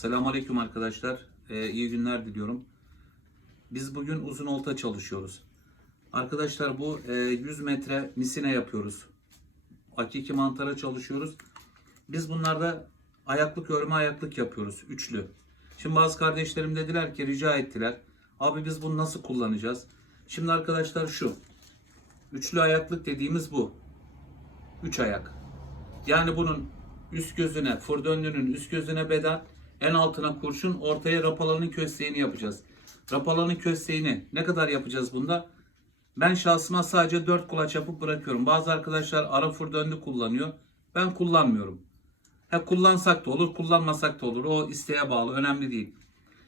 Selamünaleyküm arkadaşlar. Ee, iyi günler diliyorum. Biz bugün uzun olta çalışıyoruz. Arkadaşlar bu e, 100 metre misine yapıyoruz. Hakiki mantara çalışıyoruz. Biz bunlarda ayaklık örme ayaklık yapıyoruz. Üçlü. Şimdi bazı kardeşlerim dediler ki rica ettiler. Abi biz bunu nasıl kullanacağız? Şimdi arkadaşlar şu. Üçlü ayaklık dediğimiz bu. Üç ayak. Yani bunun üst gözüne, fırdönlünün üst gözüne beden, en altına kurşun, ortaya rapalanın kösteğini yapacağız. Rapalanın kösteğini ne kadar yapacağız bunda? Ben şahsıma sadece 4 kulaç yapıp bırakıyorum. Bazı arkadaşlar ara fırdönlü kullanıyor. Ben kullanmıyorum. Ha kullansak da olur, kullanmasak da olur. O isteğe bağlı, önemli değil.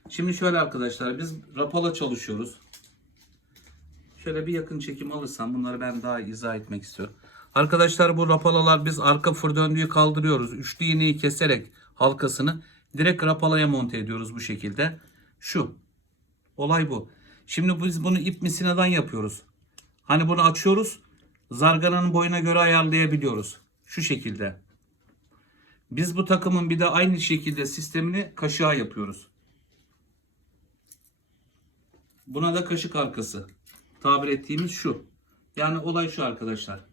Şimdi şöyle arkadaşlar, biz rapala çalışıyoruz. Şöyle bir yakın çekim alırsam bunları ben daha izah etmek istiyorum. Arkadaşlar bu rapalalar biz arka fır döndüğü kaldırıyoruz. Üçlü iğneyi keserek halkasını direkt rapalaya monte ediyoruz bu şekilde. Şu. Olay bu. Şimdi biz bunu ip misinadan yapıyoruz. Hani bunu açıyoruz. Zargananın boyuna göre ayarlayabiliyoruz. Şu şekilde. Biz bu takımın bir de aynı şekilde sistemini kaşığa yapıyoruz. Buna da kaşık arkası. Tabir ettiğimiz şu. Yani olay şu arkadaşlar.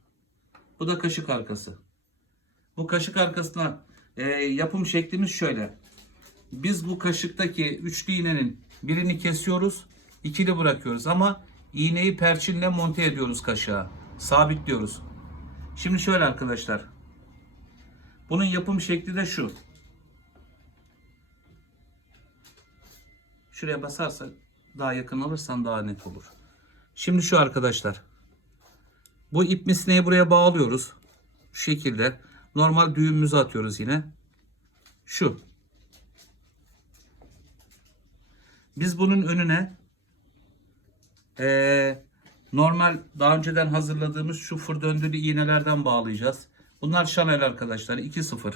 Bu da kaşık arkası. Bu kaşık arkasına e, yapım şeklimiz şöyle. Biz bu kaşıktaki üçlü iğnenin birini kesiyoruz. ikili bırakıyoruz ama iğneyi perçinle monte ediyoruz kaşığa. Sabitliyoruz. Şimdi şöyle arkadaşlar. Bunun yapım şekli de şu. Şuraya basarsak daha yakın alırsan daha net olur. Şimdi şu arkadaşlar. Bu ip misneyi buraya bağlıyoruz. Şu şekilde. Normal düğümümüzü atıyoruz yine. Şu. Biz bunun önüne eee, normal daha önceden hazırladığımız şu fır döndürü iğnelerden bağlayacağız. Bunlar Chanel arkadaşlar. 2.0.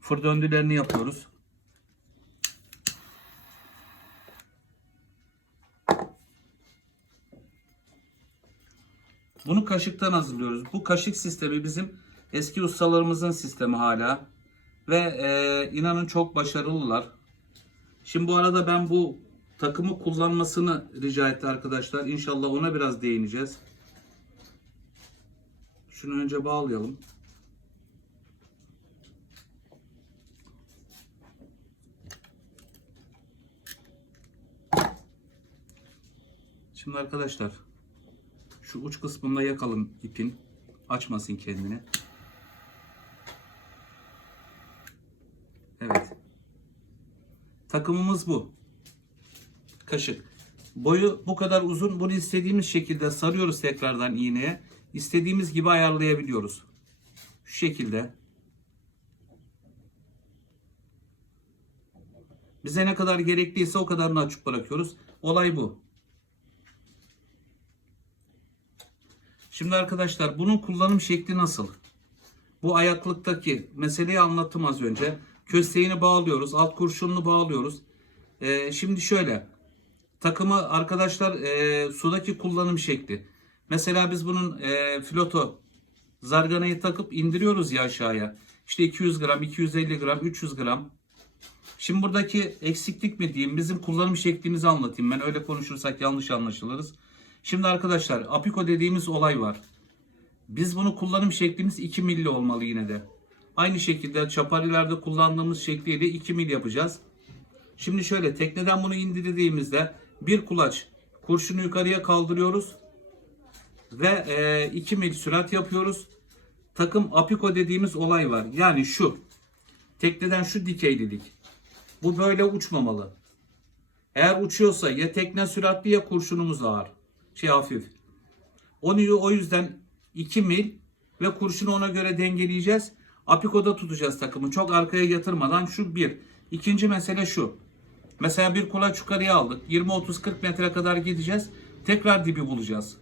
Fır döndülerini yapıyoruz. Bunu kaşıktan hazırlıyoruz. Bu kaşık sistemi bizim eski ustalarımızın sistemi hala. Ve e, inanın çok başarılılar. Şimdi bu arada ben bu takımı kullanmasını rica etti arkadaşlar. İnşallah ona biraz değineceğiz. Şunu önce bağlayalım. Şimdi arkadaşlar şu uç kısmında yakalım ipin. Açmasın kendini. Takımımız bu. Kaşık. Boyu bu kadar uzun. Bunu istediğimiz şekilde sarıyoruz tekrardan iğneye. İstediğimiz gibi ayarlayabiliyoruz. Şu şekilde. Bize ne kadar gerekliyse o kadarını açık bırakıyoruz. Olay bu. Şimdi arkadaşlar bunun kullanım şekli nasıl? Bu ayaklıktaki meseleyi anlattım az önce. Kösteğini bağlıyoruz. Alt kurşununu bağlıyoruz. Ee, şimdi şöyle. Takımı arkadaşlar e, sudaki kullanım şekli. Mesela biz bunun e, floto zarganayı takıp indiriyoruz ya aşağıya. İşte 200 gram, 250 gram, 300 gram. Şimdi buradaki eksiklik mi diyeyim bizim kullanım şeklimizi anlatayım. Ben öyle konuşursak yanlış anlaşılırız. Şimdi arkadaşlar apiko dediğimiz olay var. Biz bunu kullanım şeklimiz 2 milli olmalı yine de. Aynı şekilde çaparilerde kullandığımız şekliyle 2 mil yapacağız. Şimdi şöyle tekneden bunu indirdiğimizde bir kulaç kurşunu yukarıya kaldırıyoruz. Ve 2 mil sürat yapıyoruz. Takım apiko dediğimiz olay var. Yani şu. Tekneden şu dikeylilik. Bu böyle uçmamalı. Eğer uçuyorsa ya tekne süratli ya kurşunumuz ağır. Şey hafif. Onu o yüzden 2 mil ve kurşunu ona göre dengeleyeceğiz. Apikoda tutacağız takımı. Çok arkaya yatırmadan şu bir. İkinci mesele şu. Mesela bir kulaç yukarıya aldık. 20-30-40 metre kadar gideceğiz. Tekrar dibi bulacağız.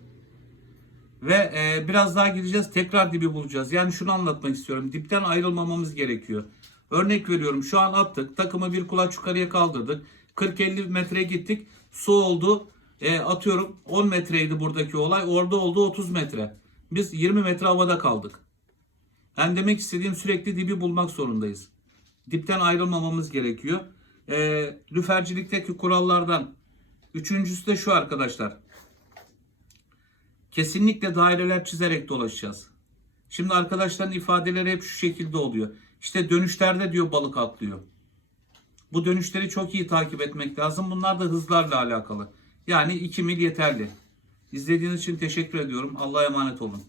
Ve e, biraz daha gideceğiz. Tekrar dibi bulacağız. Yani şunu anlatmak istiyorum. Dipten ayrılmamamız gerekiyor. Örnek veriyorum. Şu an attık. Takımı bir kulaç yukarıya kaldırdık. 40-50 metre gittik. Su oldu. E, atıyorum 10 metreydi buradaki olay. Orada oldu 30 metre. Biz 20 metre havada kaldık. Ben demek istediğim sürekli dibi bulmak zorundayız. Dipten ayrılmamamız gerekiyor. Ee, lüfercilikteki kurallardan üçüncüsü de şu arkadaşlar. Kesinlikle daireler çizerek dolaşacağız. Şimdi arkadaşların ifadeleri hep şu şekilde oluyor. İşte dönüşlerde diyor balık atlıyor. Bu dönüşleri çok iyi takip etmek lazım. Bunlar da hızlarla alakalı. Yani 2 mil yeterli. İzlediğiniz için teşekkür ediyorum. Allah'a emanet olun.